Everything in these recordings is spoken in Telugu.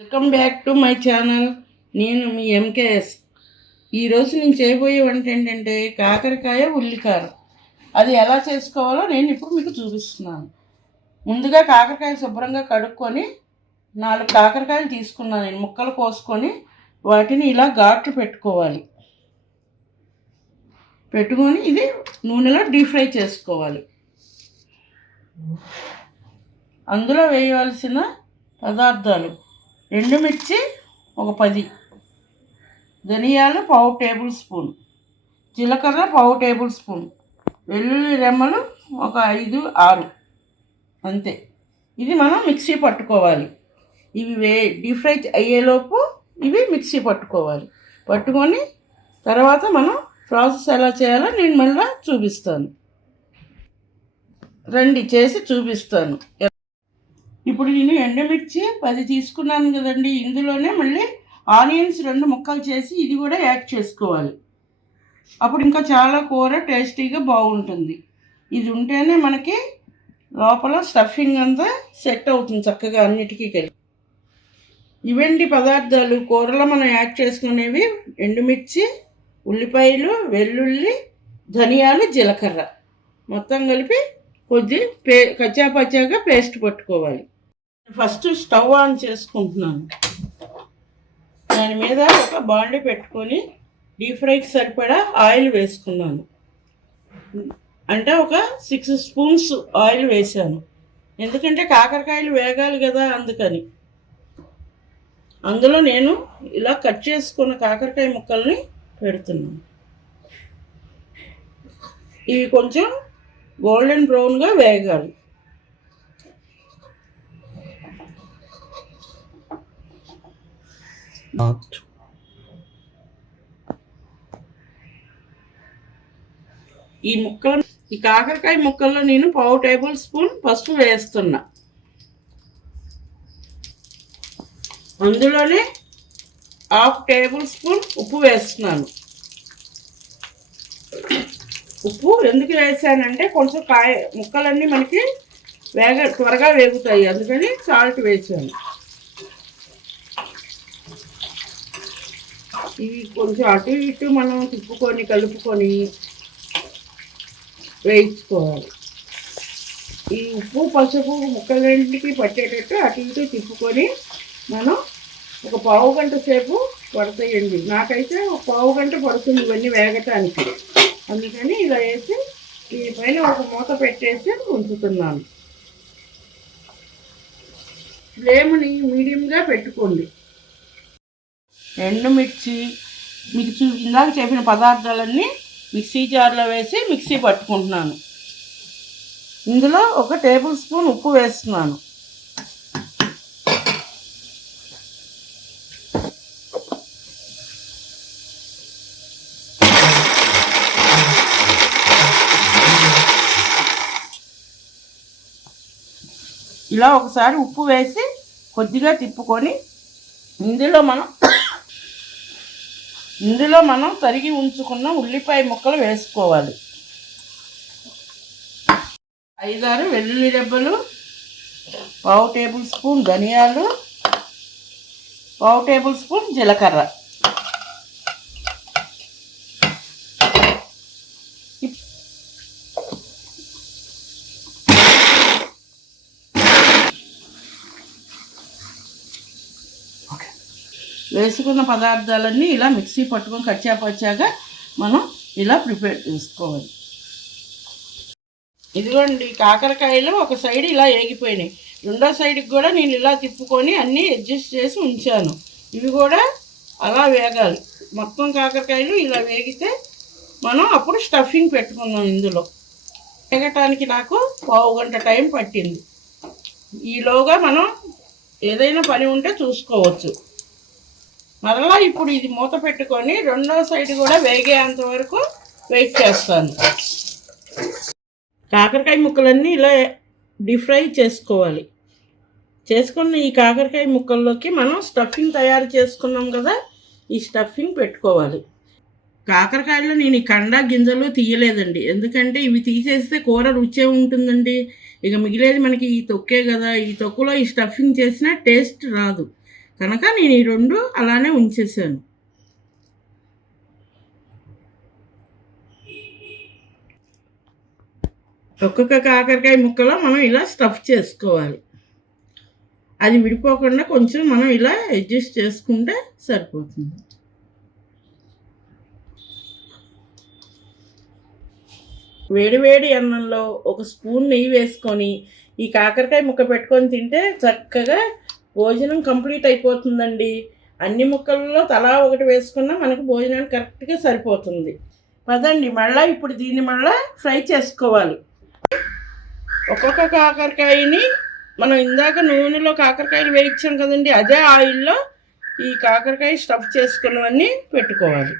Welcome back to my channel. నేను మీ ఎంకేఎస్. ఈరోజు నేను చేయబోయే వంట ఏంటంటే కాకరకాయ ఉల్లికార. అది ఎలా చేసుకోవాలో నేను ఇప్పుడు మీకు చూపిస్తున్నాను. ముందుగా కాకరకాయ శుభ్రంగా కడుక్కొని 4 కాకరకాయలు తీసుకున్నాను. నేను ముక్కలు కోసుకొని వాటిని ఇలా ఘాట్లు పెట్టుకోవాలి. పెట్టుకొని ఇది నూనెలో డీప్ ఫ్రై చేసుకోవాలి. అందులో వేయవలసిన పదార్థాలు: 2 మిర్చి ఒక 10, ధనియాలు 1/2 టేబుల్ స్పూన్, జీలకర్ర 1/2 టేబుల్ స్పూన్, వెల్లుల్లి రెమ్మలు ఒక 5, 6 అంతే. ఇది మనం మిక్సీ పట్టుకోవాలి. ఇవి డీప్ ఫ్రై అయ్యేలోపు ఇవి మిక్సీ పట్టుకోవాలి. పట్టుకొని తర్వాత మనం ప్రాసెస్ ఎలా చేయాలో నేను మళ్ళీ చూపిస్తాను. రండి, చేసి చూపిస్తాను. ఇప్పుడు నేను ఎండుమిర్చి 10 తీసుకున్నాను కదండి. ఇందులోనే మళ్ళీ ఆనియన్స్ 2 ముక్కలు చేసి ఇది కూడా యాడ్ చేసుకోవాలి. అప్పుడు ఇంకా చాలా కూర టేస్టీగా బాగుంటుంది. ఇది ఉంటేనే మనకి లోపల స్టఫింగ్ అంతా సెట్ అవుతుంది చక్కగా అన్నిటికీ కలిపి. ఇవండి పదార్థాలు కూరలో మనం యాడ్ చేసుకునేవి: ఎండుమిర్చి, ఉల్లిపాయలు, వెల్లుల్లి, ధనియాలు, జీలకర్ర మొత్తం కలిపి కొద్ది కచ్చాపచ్చాగా పేస్ట్ పట్టుకోవాలి. ఫస్ట్ స్టవ్ ఆన్ చేసుకుంటున్నాను. దాని మీద ఒక బాండి పెట్టుకొని డీప్ ఫ్రైకి సరిపడా ఆయిల్ వేసుకున్నాను. అంటే ఒక 6 స్పూన్స్ ఆయిల్ వేసాను. ఎందుకంటే కాకరకాయలు వేగాలి కదా, అందుకని. అందులో నేను ఇలా కట్ చేసుకున్న కాకరకాయ ముక్కల్ని పెడుతున్నాను. ఇవి కొంచెం గోల్డెన్ బ్రౌన్గా వేగాలి. ఈ కాకరకాయ ముక్కల్లో నేను 1/2 టేబుల్ స్పూన్ పసుపు వేస్తున్నా. అందులోనే 1/2 టేబుల్ స్పూన్ ఉప్పు వేస్తున్నాను. ఉప్పు ఎందుకు వేసానంటే కొంచెం ముక్కలన్నీ మనకి త్వరగా వేగుతాయి, అందుకని సాల్ట్ వేసాను. ఇవి కొంచెం అటు ఇటు మనం తిప్పుకొని కలుపుకొని వేయించుకోవాలి. ఈ ఉప్పు పసుపు ముక్కలన్నింటికి పట్టేటట్టు అటు ఇటు తిప్పుకొని మనం ఒక 1/2 గంట సేపు పడతాయండి. నాకైతే ఒక 1/2 గంట పడుతుంది ఇవన్నీ వేగటానికి. అందుకని ఇలా వేసి దీనిపైన ఒక మూత పెట్టేసి ఉంచుతున్నాను. ఫ్లేమ్ని మీడియంగా పెట్టుకోండి. ఎండుమిర్చి మీకు ఇందాక చెప్పిన పదార్థాలన్నీ మిక్సీ జార్లో వేసి మిక్సీ పట్టుకుంటున్నాను. ఇందులో 1 టేబుల్ స్పూన్ ఉప్పు వేస్తున్నాను. ఇలా ఒకసారి ఉప్పు వేసి కొద్దిగా తిప్పుకొని ఇందులో మనం తరిగి ఉంచుకున్న ఉల్లిపాయ ముక్కలు వేసుకోవాలి. 5, 6 వెల్లుల్లి రెబ్బలు, 1/2 టేబుల్ స్పూన్ ధనియాలు, 1/2 టేబుల్ స్పూన్ జీలకర్ర. వేసుకున్న పదార్థాలన్నీ ఇలా మిక్సీ పట్టుకొని కచ్చాపచ్చాగా మనం ఇలా ప్రిపేర్ చేసుకోవాలి. ఇదిగోండి, కాకరకాయలు ఒక సైడ్ ఇలా వేగిపోయినాయి. రెండో సైడ్కి కూడా నేను ఇలా తిప్పుకొని అన్నీ అడ్జస్ట్ చేసి ఉంచాను. ఇవి కూడా అలా వేగాలి. మొత్తం కాకరకాయలు ఇలా వేగితే మనం అప్పుడు స్టఫింగ్ పెట్టుకున్నాం. ఇందులో వేగటానికి నాకు 1/2 గంట టైం పట్టింది. ఈలోగా మనం ఏదైనా పని ఉంటే చూసుకోవచ్చు. మరలా ఇప్పుడు ఇది మూత పెట్టుకొని రెండో సైడ్ కూడా వేగేంత వరకు వెయిట్ చేస్తాను. కాకరకాయ ముక్కలన్నీ ఇలా డీప్ ఫ్రై చేసుకోవాలి. చేసుకున్న ఈ కాకరకాయ ముక్కల్లోకి మనం స్టఫింగ్ తయారు చేసుకున్నాం కదా, ఈ స్టఫింగ్ పెట్టుకోవాలి. కాకరకాయలో నేను ఈ కండ గింజలు తీయలేదండి. ఎందుకంటే ఇవి తీసేస్తే కూర రుచే ఉంటుందండి. ఇక మిగిలేది మనకి ఈ తొక్కే కదా. ఈ తొక్కులో ఈ స్టఫింగ్ చేసినా టేస్ట్ రాదు. కనుక నేను ఈ 2 అలానే ఉంచేసాను. ఒక్కొక్క కాకరకాయ ముక్కలో మనం ఇలా స్టఫ్ చేసుకోవాలి. అది విడిపోకుండా కొంచెం మనం ఇలా అడ్జస్ట్ చేసుకుంటే సరిపోతుంది. వేడి అన్నంలో ఒక స్పూన్ నెయ్యి వేసుకొని ఈ కాకరకాయ ముక్క పెట్టుకొని తింటే చక్కగా భోజనం కంప్లీట్ అయిపోతుందండి. అన్ని ముక్కలలో తలా ఒకటి వేసుకున్నా మనకు భోజనానికి కరెక్ట్గా సరిపోతుంది. పదండి మళ్ళీ ఇప్పుడు దీన్ని మళ్ళీ ఫ్రై చేసుకోవాలి. ఒక్కొక్క కాకరకాయని మనం ఇందాక నూనెలో కాకరకాయలు వేయించాం కదండి, అదే ఆయిల్లో ఈ కాకరకాయ స్టఫ్ చేసుకున్నవన్నీ పెట్టుకోవాలి.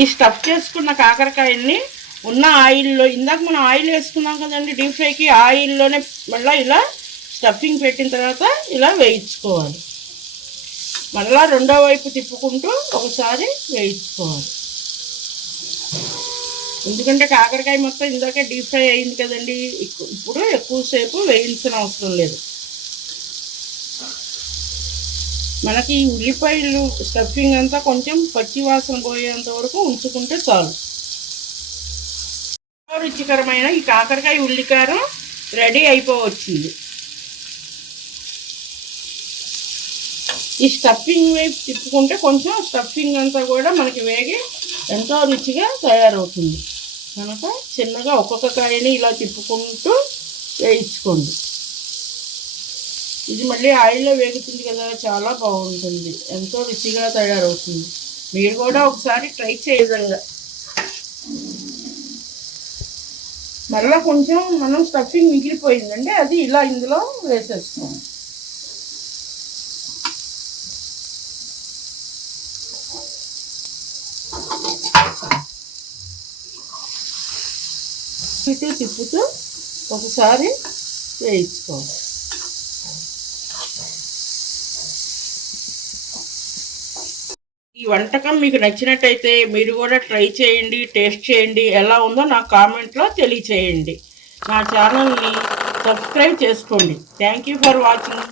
ఈ స్టఫ్ చేసుకున్న కాకరకాయల్ని ఉన్న ఆయిల్లో, ఇందాక మనం ఆయిల్ వేసుకున్నాం కదండి డీప్ ఫ్రైకి, ఆయిల్లోనే మళ్ళీ ఇలా స్టఫింగ్ పెట్టిన తర్వాత ఇలా వేయించుకోవాలి. మళ్ళీ రెండో వైపు తిప్పుకుంటూ ఒకసారి వేయించుకోవాలి. ఎందుకంటే కాకరకాయ మొత్తం ఇందాక డీప్ ఫ్రై అయింది కదండి, ఇప్పుడు ఎక్కువసేపు వేయించిన అవసరం లేదు. మనకి ఈ ఉల్లిపాయలు స్టఫింగ్ అంతా కొంచెం పచ్చి వాసన పోయేంత వరకు ఉంచుకుంటే చాలు. రుచికరమైన ఈ కాకరకాయ ఉల్లికారం రెడీ అయిపోవచ్చింది. ఈ స్టఫింగ్ వైపు తిప్పుకుంటే కొంచెం స్టఫింగ్ అంతా కూడా మనకి వేగి ఎంతో రుచిగా తయారవుతుంది. కనుక చిన్నగా ఒక్కొక్క కాయని ఇలా తిప్పుకుంటూ వేయించుకోండి. ఇది మళ్ళీ ఆయిల్లో వేగుతుంది కదా, చాలా బాగుంటుంది, ఎంతో రుచిగా తయారవుతుంది. మీరు కూడా ఒకసారి ట్రై చేయగా. మళ్ళీ కొంచెం మనం స్టఫింగ్ మిగిలిపోయిందండి, అది ఇలా ఇందులో వేసేస్తాం. తిప్పుతూ ఒకసారి వేయించుకోవాలి. ఈ వంటకం మీకు నచ్చినట్టయితే మీరు కూడా ట్రై చేయండి, టేస్ట్ చేయండి, ఎలా ఉందో నాకు కామెంట్లో తెలియచేయండి. నా ఛానల్ని సబ్స్క్రైబ్ చేసుకోండి. Thank you for watching.